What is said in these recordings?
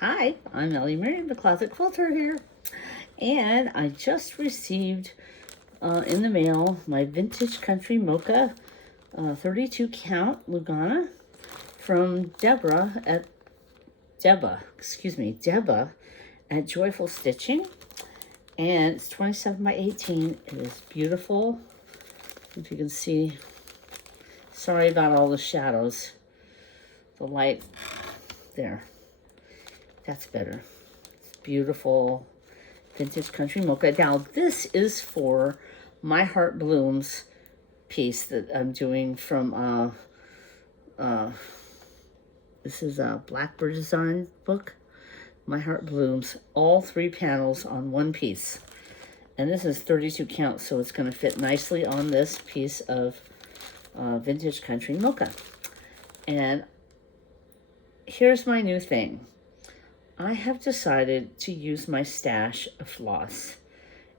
Hi, I'm Ellie Miriam, the Closet Quilter here, and I just received in the mail my vintage country mocha 32 count Lugana from Deba at Joyful Stitching, and it's 27 by 18. It is beautiful. If you can see, sorry about all the shadows, the light there. That's better. It's beautiful vintage country mocha. Now this is for My Heart Blooms piece that I'm doing from this is a Blackbird design book. My Heart Blooms, all 3 panels on one piece. And this is 32 count, so it's going to fit nicely on this piece of vintage country mocha. And here's my new thing. I have decided to use my stash of floss.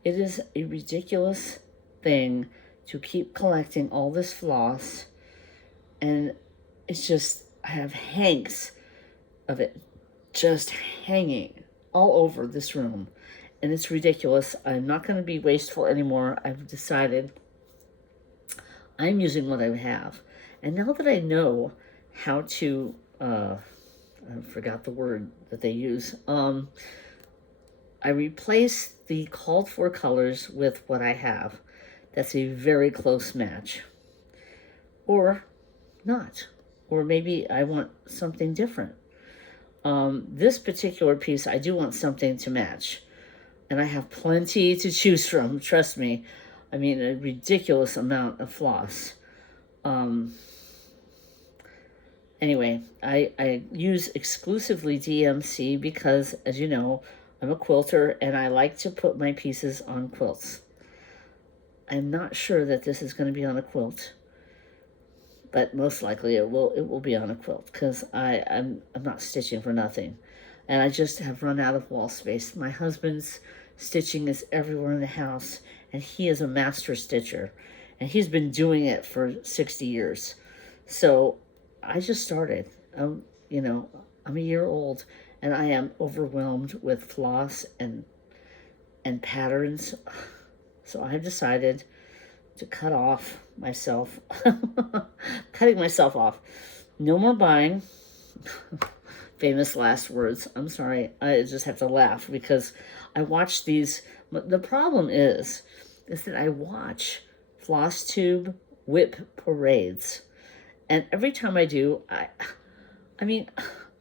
It is a ridiculous thing to keep collecting all this floss, and it's just, I have hanks of it just hanging all over this room, and it's ridiculous. I'm not going to be wasteful anymore. I've decided I'm using what I have, and now that I know how to I forgot the word that they use. I replace the called for colors with what I have. That's a very close match. Or not. Or maybe I want something different. This particular piece, I do want something to match. And I have plenty to choose from, trust me. I mean, a ridiculous amount of floss. Anyway, I use exclusively DMC because, as you know, I'm a quilter and I like to put my pieces on quilts. I'm not sure that this is going to be on a quilt, but most likely it will be on a quilt because I'm not stitching for nothing. And I just have run out of wall space. My husband's stitching is everywhere in the house, and he is a master stitcher, and he's been doing it for 60 years. So I just started. I'm a year old, and I am overwhelmed with floss and patterns. So I've decided to cut off myself, cutting myself off. No more buying. Famous last words. I'm sorry. I just have to laugh because I watch these. The problem is that I watch floss tube whip parades. And every time I do, I mean,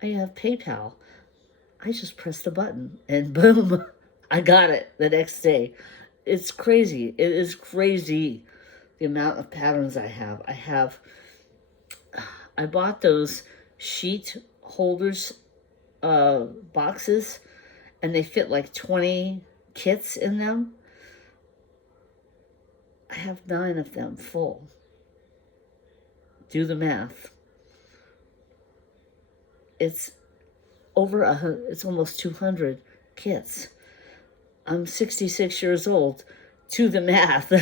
I have PayPal. I just press the button and boom, I got it the next day. It's crazy. It is crazy the amount of patterns I have. I bought those sheet holders boxes, and they fit like 20 kits in them. I have 9 of them full. Do the math. It's it's almost 200 kits. I'm 66 years old. Do the math.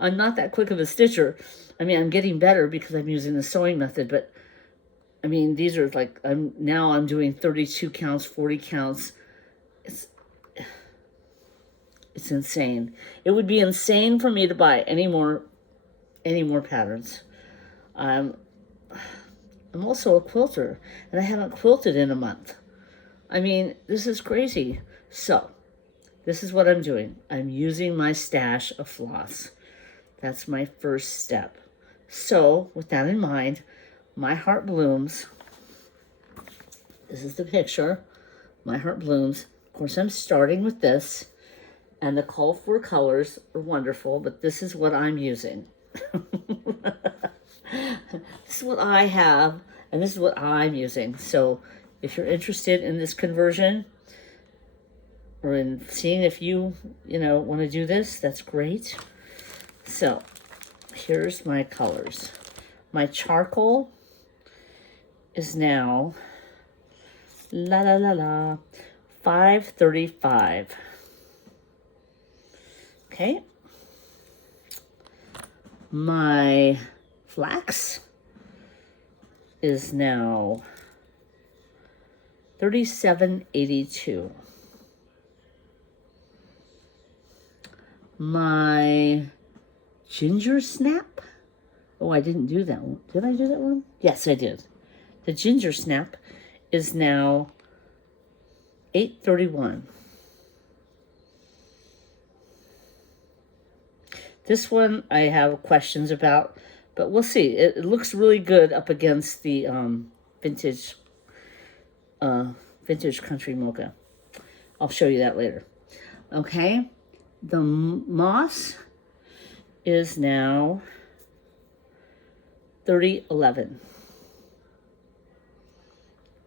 I'm not that quick of a stitcher. I mean, I'm getting better because I'm using the sewing method, but I mean, these are like, I'm doing 32 counts, 40 counts. It's insane. It would be insane for me to buy any more patterns. I'm also a quilter, and I haven't quilted in a month. I mean, this is crazy. So, this is what I'm doing. I'm using my stash of floss. That's my first step. So, with that in mind, My Heart Blooms. This is the picture. My Heart Blooms. Of course, I'm starting with this. And the call for colors are wonderful, but this is what I'm using. This is what I have, and this is what I'm using. So if you're interested in this conversion, or in seeing if you want to do this, that's great. So here's my colors. My charcoal is now 535. Okay. My flax is now $37.82. My ginger snap. Oh, I didn't do that one. Did I do that one? Yes, I did. The ginger snap is now $8.31. This one I have questions about, but we'll see. It looks really good up against the vintage country mocha. I'll show you that later. Okay, the moss is now $30.11.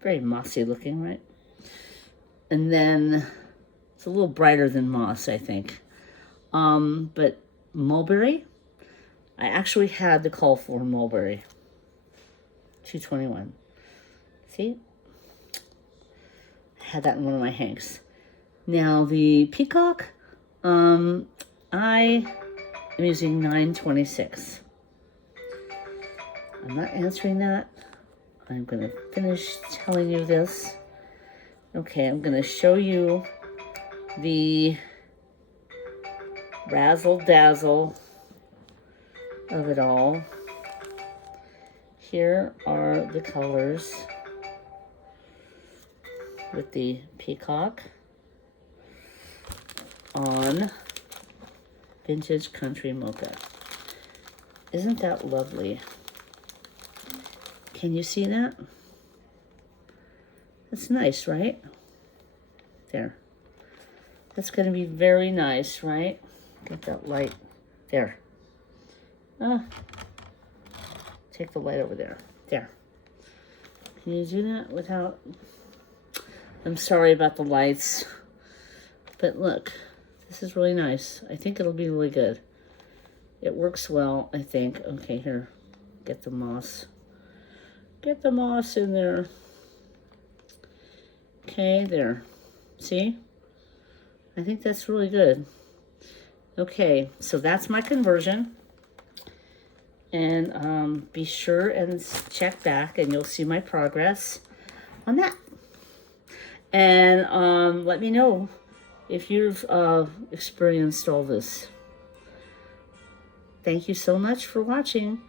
Very mossy looking, right? And then it's a little brighter than moss, I think. But mulberry, I actually had the call for mulberry. $2.21. See? I had that in one of my hanks. Now the peacock, I am using $9.26. I'm not answering that. I'm going to finish telling you this. Okay, I'm going to show you the razzle dazzle of it all. Here are the colors with the peacock on vintage country mocha. Isn't that lovely? Can you see that? That's nice, right? There. That's going to be very nice, right? Get that light there. Take the light over there. There. Can you do that without... I'm sorry about the lights. But look, this is really nice. I think it'll be really good. It works well, I think. Okay, here. Get the moss. Get the moss in there. Okay, there. See? I think that's really good. Okay, so that's my conversion. And be sure and check back and you'll see my progress on that. And let me know if you've experienced all this. Thank you so much for watching.